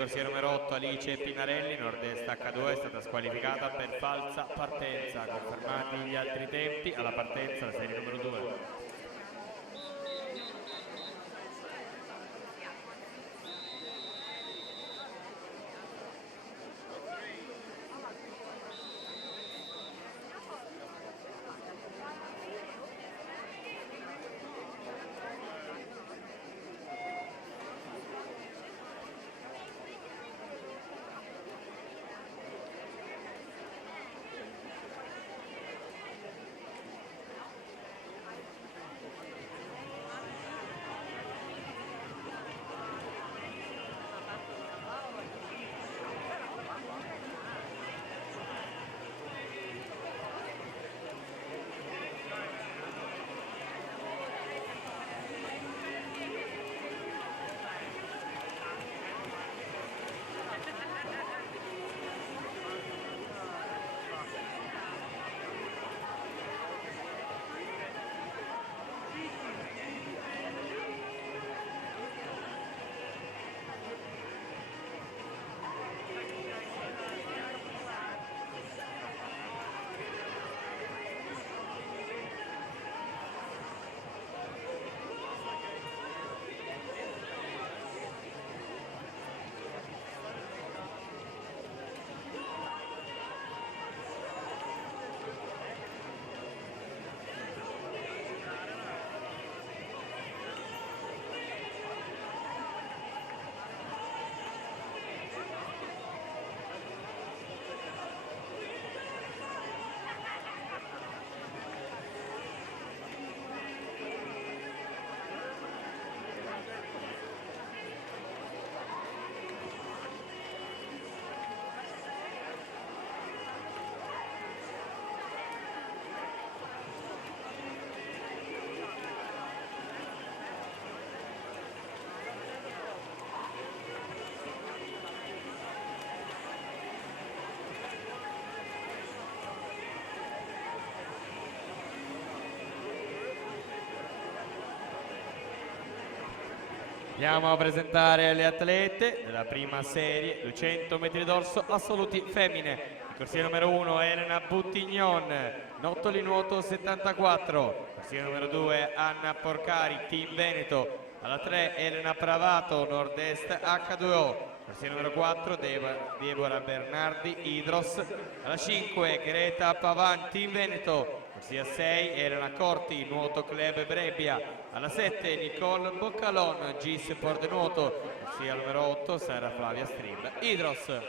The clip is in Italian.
Corsia numero 8 Alice Pinarelli, nord-est H2, è stata squalificata per falsa partenza. Confermati gli altri tempi, alla partenza la serie numero 2. Andiamo a presentare le atlete della prima serie 200 metri d'orso assoluti femmine. In corsia numero 1 Elena Buttignon, Nottoli nuoto 74. Corsia numero 2 Anna Porcari, Team Veneto. Alla 3 Elena Pravato, Nord-Est H2O. Corsia numero 4 Deborah Bernardi, Idros. Alla 5 Greta Pavan, Team Veneto. Corsia 6 Elena Corti, Nuoto Club Brebbia. Alla 7 Nicole Boccalon, GIS Pordenuoto. Corsia numero 8 Sara Flavia Strib, Idros.